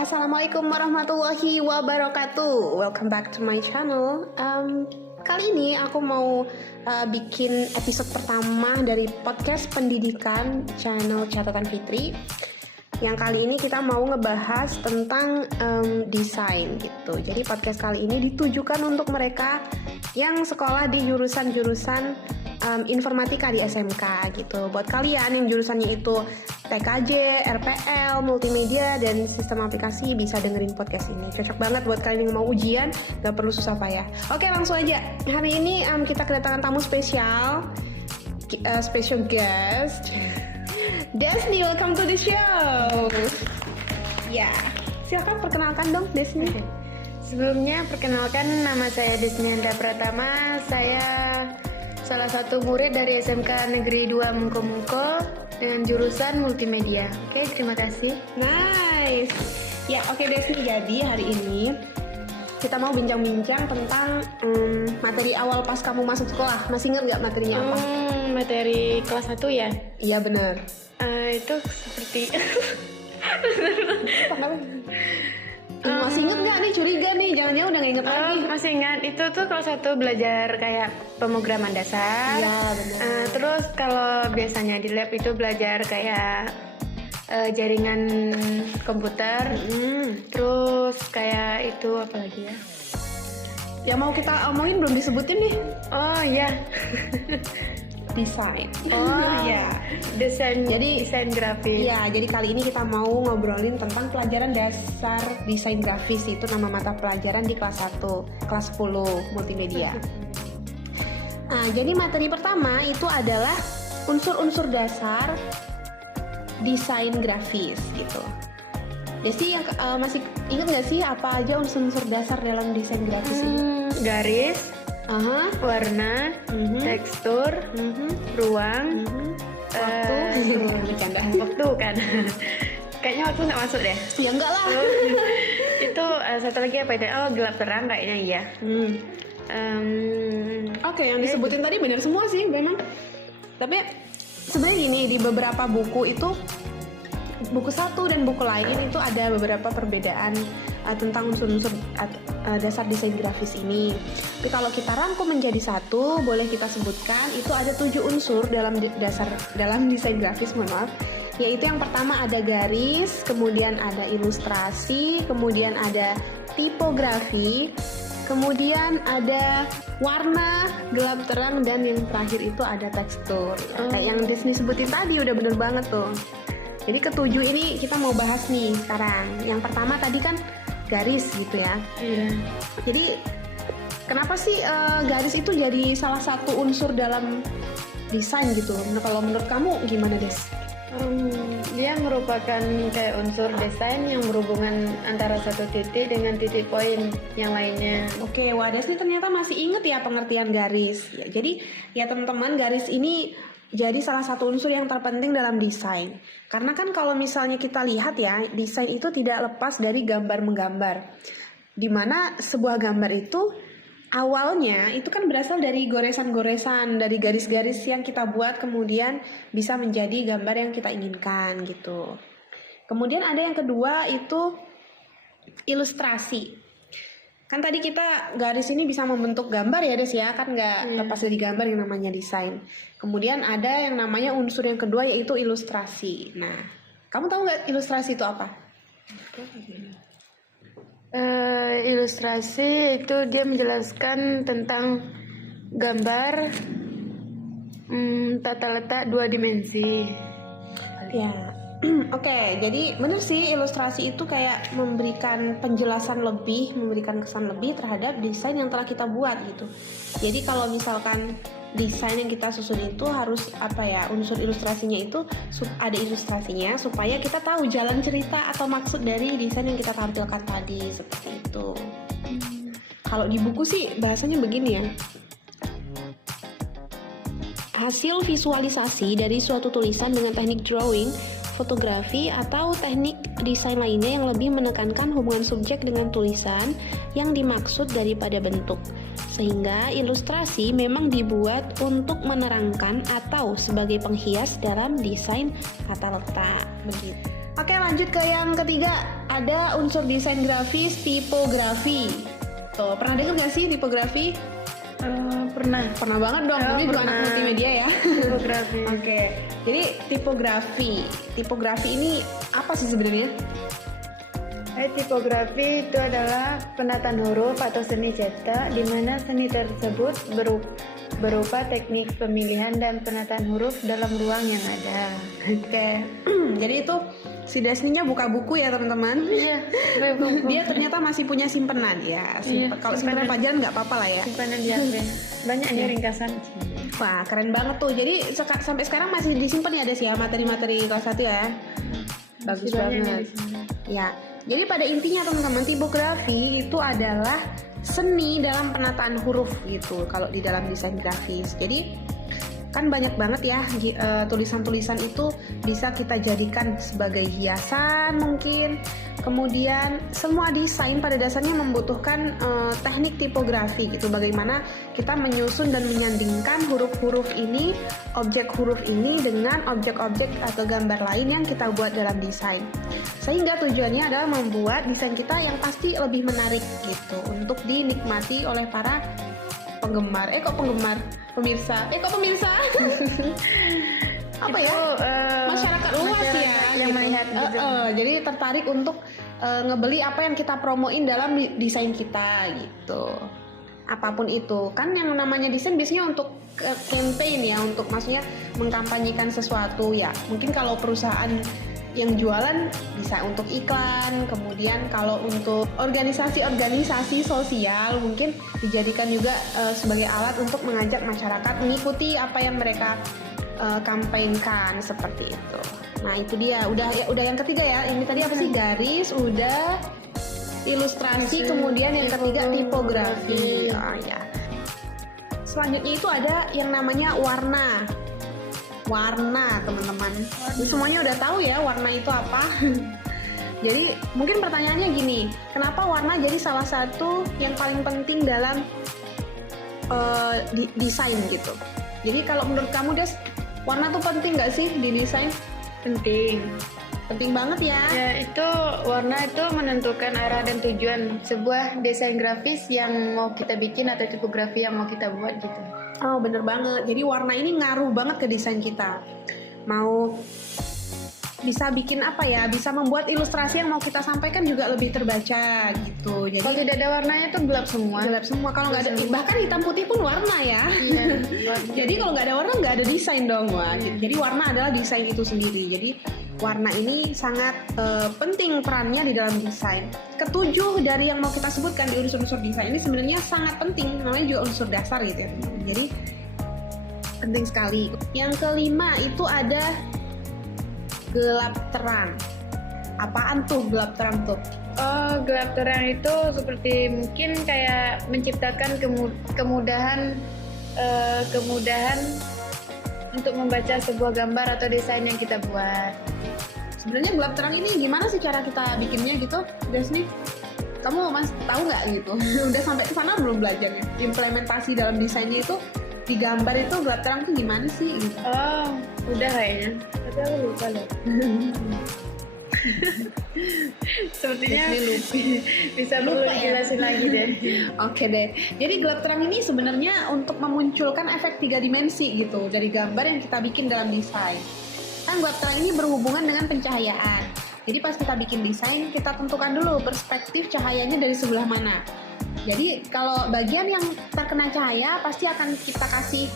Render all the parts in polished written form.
Assalamualaikum warahmatullahi wabarakatuh. Welcome back to my channel. Kali ini aku mau bikin episode pertama dari podcast pendidikan channel Catatan Fitri. Yang kali ini kita mau ngebahas tentang desain gitu. Jadi podcast kali ini ditujukan untuk mereka yang sekolah di jurusan-jurusan informatika di SMK gitu. Buat kalian yang jurusannya itu TKJ, RPL, multimedia, dan sistem aplikasi bisa dengerin podcast ini. Cocok banget buat kalian yang mau ujian, gak perlu susah payah. Oke, langsung aja. Hari ini kita kedatangan tamu spesial, special guest. Desni, welcome to the show. Ya, silakan perkenalkan dong, Desni. Sebelumnya perkenalkan, nama saya Desni Anda Pratama. Saya salah satu murid dari SMK Negeri 2 Mungko-Mungko dengan jurusan multimedia. Oke, terima kasih. Nice. Ya, oke Desni. Jadi hari ini kita mau bincang-bincang tentang materi awal pas kamu masuk sekolah. Masih ingat nggak materinya apa? Materi kelas 1 ya? Iya benar. Itu seperti Masih inget nggak nih? Curiga nih, jangan-jangan udah nggak inget lagi. masih ingat, itu tuh kelas 1 belajar kayak pemrograman dasar. Iya benar. Terus kalau biasanya di lab itu belajar kayak jaringan komputer. Terus kayak itu apa lagi ya? Yang mau kita omongin belum disebutin nih. Oh iya. Desain. Oh ya. Desain. Jadi desain grafis. Iya, jadi kali ini kita mau ngobrolin tentang pelajaran dasar desain grafis. Itu nama mata pelajaran di kelas 1, kelas 10 multimedia. Nah, jadi materi pertama itu adalah unsur-unsur dasar desain grafis gitu. Desi yang masih ingat nggak sih apa aja unsur-unsur dasar dalam desain grafis ini? Garis, warna, tekstur, ruang, waktu, bercanda. waktu kan. Kayaknya waktu nggak masuk deh. Ya enggak lah. Itu satu lagi apa itu? Oh, gelap terang kayaknya iya. Oke, yang disebutin tadi benar semua sih memang. Tapi sebenarnya gini, di beberapa buku itu, buku satu dan buku lain itu ada beberapa perbedaan tentang unsur-unsur dasar desain grafis ini. Tapi kalau kita rangkum menjadi satu, boleh kita sebutkan itu ada 7 unsur dalam desain grafis, mohon maaf. Yaitu yang pertama ada garis, kemudian ada ilustrasi, kemudian ada tipografi, kemudian ada warna, gelap terang, dan yang terakhir itu ada tekstur. Kayak yang Disney sebutin tadi udah bener banget tuh. Jadi ketujuh ini kita mau bahas nih sekarang. Yang pertama tadi kan garis gitu ya. Iya. Jadi kenapa sih garis itu jadi salah satu unsur dalam desain gitu? Nah, kalau menurut kamu gimana, Des? Dia merupakan kayak unsur desain yang berhubungan antara satu titik dengan titik poin yang lainnya. Oke, wah Des nih ternyata masih inget ya pengertian garis. Ya, jadi ya teman-teman, garis ini jadi salah satu unsur yang terpenting dalam desain. Karena kan kalau misalnya kita lihat ya, desain itu tidak lepas dari gambar menggambar. Dimana sebuah gambar itu awalnya itu kan berasal dari goresan-goresan, dari garis-garis yang kita buat kemudian bisa menjadi gambar yang kita inginkan gitu. Kemudian ada yang kedua itu ilustrasi. Kan tadi kita garis ini bisa membentuk gambar ya Des ya, kan nggak lepas dari gambar yang namanya desain. Kemudian ada yang namanya unsur yang kedua yaitu ilustrasi. Nah, kamu tahu nggak ilustrasi itu apa? Ilustrasi itu dia menjelaskan tentang gambar tata letak 2 dimensi. Ya, oke, jadi bener sih ilustrasi itu kayak memberikan penjelasan lebih, memberikan kesan lebih terhadap desain yang telah kita buat gitu. Jadi kalau misalkan desain yang kita susun itu harus unsur ilustrasinya itu ada ilustrasinya supaya kita tahu jalan cerita atau maksud dari desain yang kita tampilkan tadi, seperti itu. Kalau di buku sih bahasanya begini ya. Hasil visualisasi dari suatu tulisan dengan teknik drawing, fotografi, atau teknik desain lainnya yang lebih menekankan hubungan subjek dengan tulisan yang dimaksud daripada bentuk. Sehingga ilustrasi memang dibuat untuk menerangkan atau sebagai penghias dalam desain tata letak. Begitu. Oke, lanjut ke yang ketiga. Ada unsur desain grafis, tipografi. Tuh, pernah dengar nggak sih tipografi? Pernah. Pernah banget dong, tapi juga anak multimedia ya. Tipografi. Oke, jadi tipografi ini apa sih sebenarnya? Tipografi itu adalah penataan huruf atau seni cetak, di mana seni tersebut berupa teknik pemilihan dan penataan huruf dalam ruang yang ada. Oke, jadi itu si Desninya buka buku ya teman-teman. Iya, Dia ternyata masih punya simpenan ya. Iya, Kalau simpenan pelajaran nggak apa-apa lah ya. simpanan di HP. Banyak nih ringkasan. Wah, keren banget tuh. Jadi sampai sekarang masih disimpan ya Des ya, materi-materi kelas 1 ya. Bagus Masih banyak banget. yang di sini. Ya, jadi pada intinya teman-teman, tipografi itu adalah seni dalam penataan huruf gitu kalau di dalam desain grafis. Jadi kan banyak banget ya tulisan-tulisan itu bisa kita jadikan sebagai hiasan mungkin. Kemudian semua desain pada dasarnya membutuhkan teknik tipografi gitu, bagaimana kita menyusun dan menyandingkan huruf-huruf ini, objek huruf ini dengan objek-objek atau gambar lain yang kita buat dalam desain, sehingga tujuannya adalah membuat desain kita yang pasti lebih menarik gitu untuk dinikmati oleh para penggemar. Pemirsa. Apa ya? Masyarakat luas ya yang gitu. melihat gitu. Jadi tertarik untuk ngebeli apa yang kita promoin dalam desain kita gitu. Apapun itu, kan yang namanya desain biasanya untuk campaign ya, untuk maksudnya mengkampanyekan sesuatu ya. Mungkin kalau perusahaan yang jualan bisa untuk iklan, kemudian kalau untuk organisasi sosial mungkin dijadikan juga sebagai alat untuk mengajak masyarakat mengikuti apa yang mereka kampanyekan seperti itu. Nah itu dia, udah yang ketiga ya. Ini tadi apa sih? Garis, udah ilustrasi, kemudian yang ketiga tipografi. Oh ya. Selanjutnya itu ada yang namanya warna teman-teman. Semuanya udah tahu ya warna itu apa. Jadi mungkin pertanyaannya gini, kenapa warna jadi salah satu yang paling penting dalam desain gitu? Jadi kalau menurut kamu Des, warna tuh penting nggak sih di desain? Penting banget ya. Ya, itu warna itu menentukan arah dan tujuan sebuah desain grafis yang mau kita bikin atau tipografi yang mau kita buat gitu. Oh bener banget, jadi warna ini ngaruh banget ke desain kita. Mau bisa bikin apa ya, bisa membuat ilustrasi yang mau kita sampaikan juga lebih terbaca gitu. Jadi Kalau tidak ada warnanya itu gelap semua. kalau nggak ada, bahkan hitam putih pun warna ya. Iya. Jadi kalau nggak ada warna nggak ada desain dong. Wah. Jadi warna adalah desain itu sendiri. Jadi warna ini sangat penting perannya di dalam desain. Ketujuh dari yang mau kita sebutkan di unsur-unsur desain ini sebenarnya sangat penting, namanya juga unsur dasar gitu ya. Jadi penting sekali. Yang kelima itu ada gelap terang. Apaan tuh gelap terang tuh? Oh, gelap terang itu seperti mungkin kayak menciptakan kemudahan untuk membaca sebuah gambar atau desain yang kita buat. Sebenarnya gelap terang ini gimana sih cara kita bikinnya gitu, Desni? Kamu tahu nggak gitu? Udah sampai ke sana belum belajarnya? Implementasi dalam desainnya itu di gambar itu gelap terang tuh gimana sih? Gitu. Oh, udah kayaknya. Tapi aku lupa loh. Sepertinya bisa perlu dijelasin lagi deh. Oke deh. Jadi gelap terang ini sebenarnya untuk memunculkan efek 3 dimensi gitu dari gambar yang kita bikin dalam desain. Kan gelap terang ini berhubungan dengan pencahayaan. Jadi pas kita bikin desain, kita tentukan dulu perspektif cahayanya dari sebelah mana. Jadi kalau bagian yang terkena cahaya pasti akan kita kasih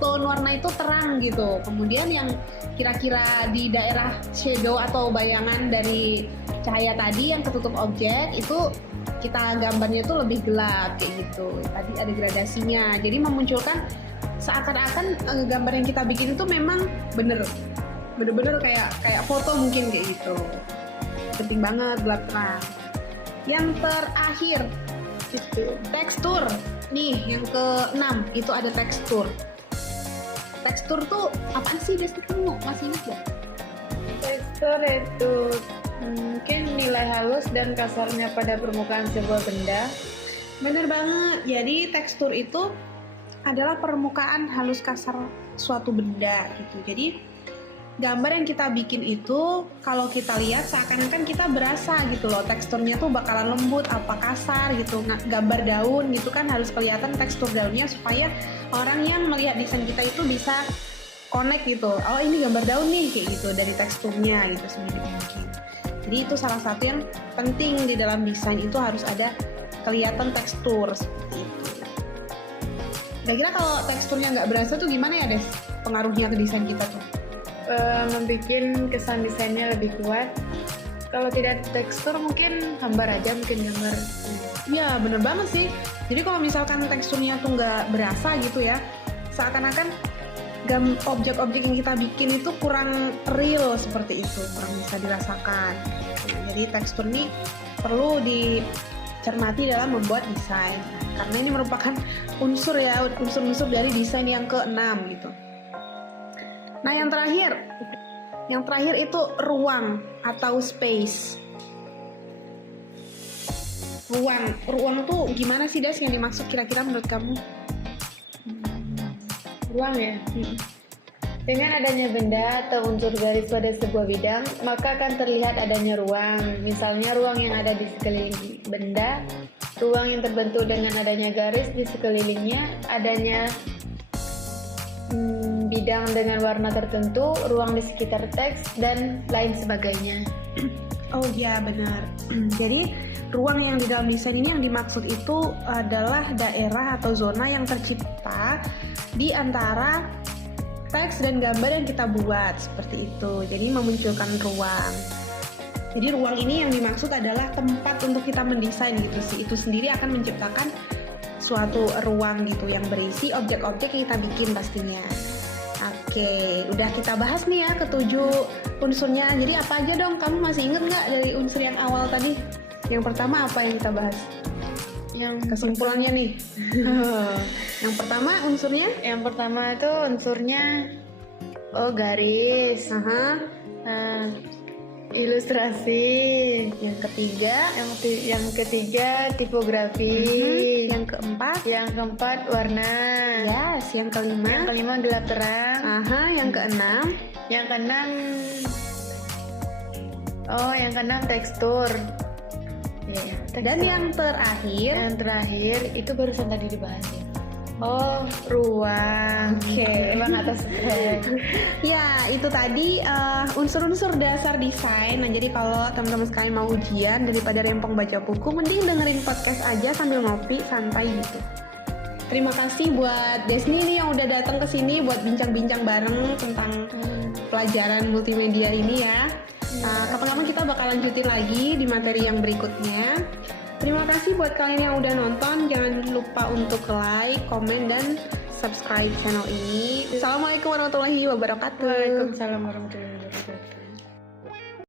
tone warna itu terang gitu. Kemudian yang kira-kira di daerah shadow atau bayangan dari cahaya tadi yang ketutup objek itu kita gambarnya itu lebih gelap kayak gitu. Tadi ada gradasinya. Jadi memunculkan seakan-akan gambar yang kita bikin itu memang bener-bener kayak foto mungkin kayak gitu. Penting banget gelap terang. Yang terakhir itu tekstur. Nih yang ke-6 itu ada tekstur. Tekstur tuh apaan sih Desti, kamu masih ingat gak? Tekstur itu mungkin nilai halus dan kasarnya pada permukaan sebuah benda. Bener banget. Jadi tekstur itu adalah permukaan halus kasar suatu benda gitu. Jadi gambar yang kita bikin itu kalau kita lihat seakan-akan kita berasa gitu loh, teksturnya tuh bakalan lembut apa kasar gitu. Gambar daun gitu kan harus kelihatan tekstur daunnya supaya orang yang melihat desain kita itu bisa connect gitu, oh ini gambar daun nih kayak gitu dari teksturnya gitu sendiri mungkin. Jadi itu salah satu yang penting di dalam desain, itu harus ada kelihatan tekstur seperti itu. Kira-kira kalau teksturnya nggak berasa tuh gimana ya Des pengaruhnya ke desain kita tuh? Membuat kesan desainnya lebih kuat. Kalau tidak ada tekstur mungkin hambar aja mungkin gambar. Ya bener banget sih. Jadi kalau misalkan teksturnya tuh nggak berasa gitu ya, seakan-akan objek-objek yang kita bikin itu kurang real seperti itu, kurang bisa dirasakan. Jadi tekstur ini perlu dicermati dalam membuat desain, karena ini merupakan unsur dari desain yang ke-6 gitu. Nah yang terakhir itu ruang atau space. Ruang tuh gimana sih Des yang dimaksud kira-kira menurut kamu? Ruang ya. Dengan adanya benda atau unsur garis pada sebuah bidang, maka akan terlihat adanya ruang. Misalnya ruang yang ada di sekeliling benda, ruang yang terbentuk dengan adanya garis di sekelilingnya, adanya bidang dengan warna tertentu, ruang di sekitar teks, dan lain sebagainya. Oh iya benar. Jadi ruang yang di dalam desain ini yang dimaksud itu adalah daerah atau zona yang tercipta di antara teks dan gambar yang kita buat seperti itu. Jadi memunculkan ruang. Jadi ruang ini yang dimaksud adalah tempat untuk kita mendesain gitu sih. Itu sendiri akan menciptakan suatu ruang gitu yang berisi objek-objek yang kita bikin pastinya. Oke, udah kita bahas nih ya ketujuh unsurnya. Jadi apa aja dong? Kamu masih inget nggak dari unsur yang awal tadi? Yang pertama apa yang kita bahas? Yang kesimpulannya nih. Yang pertama unsurnya? Yang pertama itu unsurnya garis. Ilustrasi. Yang ketiga? Yang ketiga tipografi. Yang keempat warna. Yes. Yang kelima gelap terang. Yang keenam? Yang keenam tekstur. Tekstur. Dan yang terakhir itu barusan tadi dibahas ya. Ruang. Ruang atas Ya, itu tadi unsur-unsur dasar desain. Nah, jadi kalau teman-teman sekalian mau ujian, daripada rempong baca buku, mending dengerin podcast aja sambil ngopi, santai gitu. Terima kasih buat Desni nih yang udah datang ke sini buat bincang-bincang bareng tentang pelajaran multimedia ini ya. Kapan-kapan kita bakal lanjutin lagi di materi yang berikutnya. Terima kasih buat kalian yang udah nonton. Jangan lupa untuk like, komen, dan subscribe channel ini. Assalamualaikum warahmatullahi wabarakatuh. Waalaikumsalam warahmatullahi wabarakatuh.